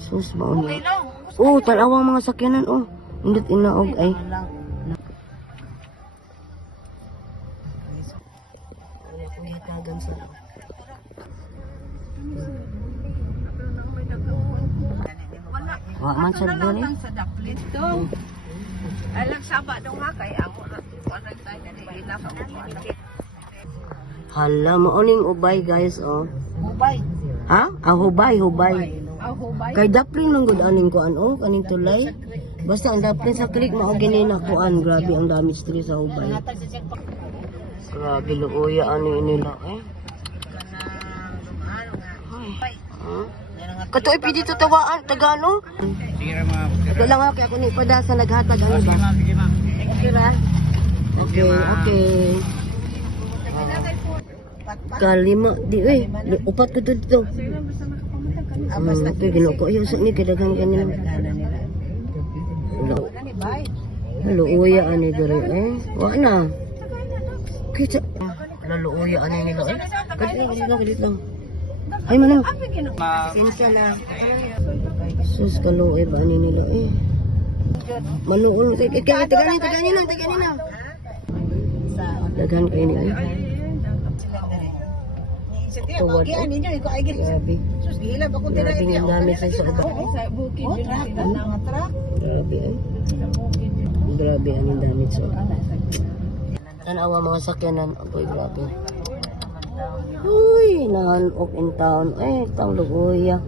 Sus, mauni. Oh, talawang mga sakyanan, oh. Indot inaog ay. Wa man sa doon eh. sa daplit to. Alam saba daw nga kay amo na kuan tayo na ila sa uban. Hala, mauning ubay guys, oh. Hubay. Ha? Ah, hubay, hubay. Hubay. Kay daplin man gud aning kuan oh, kaning tulay. Basta ang daplin sa klik mao gini na kuan, grabe ang damage diri sa hubay. Grabe luuya ani nila eh. Kato ay pidi to tawaan tagano. Sige na mga Ito lang ako kay ako ni pada sa naghatag ano ba? Sige na. Okay, okay. Kalima di eh. Upat ko dito. Hmm, okay, ginuko yung sa ni kadagang kanina. Wala. Halo, uya ani diri eh. Wa na. Kita. Lalo uya ani nila eh. Kadito dito kadito. Ay manang. Kinsa na. Sus kaluoy ba ani nila eh. Manuol kay kay tagani tagani na tagani na. Daghan kay ni ay. Tuwad eh. Grabe. Grabe ang dami sa sa Sa bukid yun na sila. Grabe eh. Grabe ang damage so. Tanawa mga sakyanan. Aboy, grabe. Uy, nahanok in town. Eh, tang lugoya.